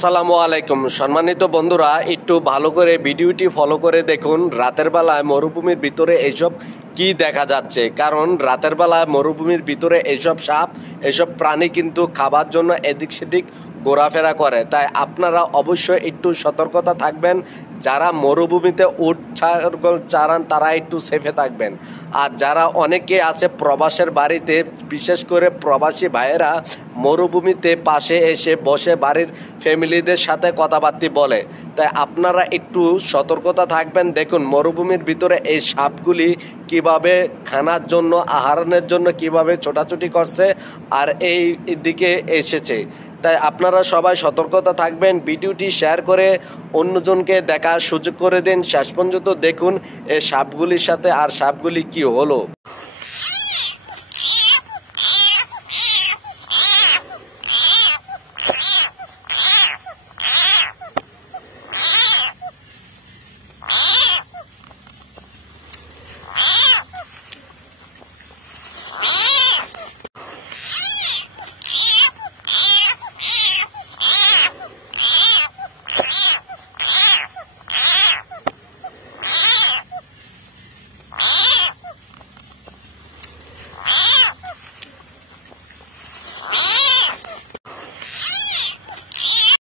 আসসালামু আলাইকুম সম্মানিত বন্ধুরা, একটু ভালো করে ভিডিওটি ফলো করে দেখুন। রাতের বেলায় মরুভূমির ভিতরে এসব কি দেখা যাচ্ছে, কারণ রাতের বেলায় মরুভূমির ভিতরে এসব সাপ, এসব প্রাণী কিন্তু খাবার জন্য এদিক সেদিক ঘোরাফেরা করে। তাই আপনারা অবশ্যই একটু সতর্কতা থাকবেন। যারা মরুভূমিতে উট ছাগল চারান তারা একটু সেফে থাকবেন। আর যারা অনেকে আছে প্রবাসের বাড়িতে, বিশেষ করে প্রবাসী ভাইয়েরা মরুভূমিতে পাশে এসে বসে বাড়ির ফ্যামিলিদের সাথে কথাবার্তা বলে। তাই আপনারা একটু সতর্কতা থাকবেন। দেখুন মরুভূমির ভিতরে এই সাপগুলি কিভাবে খানার জন্য, আহারের জন্য কিভাবে ছোটাছুটি করছে আর এই দিকে এসেছে। তাই আপনারা সবাই সতর্কতা থাকবেন। ভিডিওটি শেয়ার করে অন্যজনকে দেখার সুযোগ করে দিন। শেষ পর্যন্ত দেখুন এই সাপগুলির সাথে আর সাপগুলি কি হলো।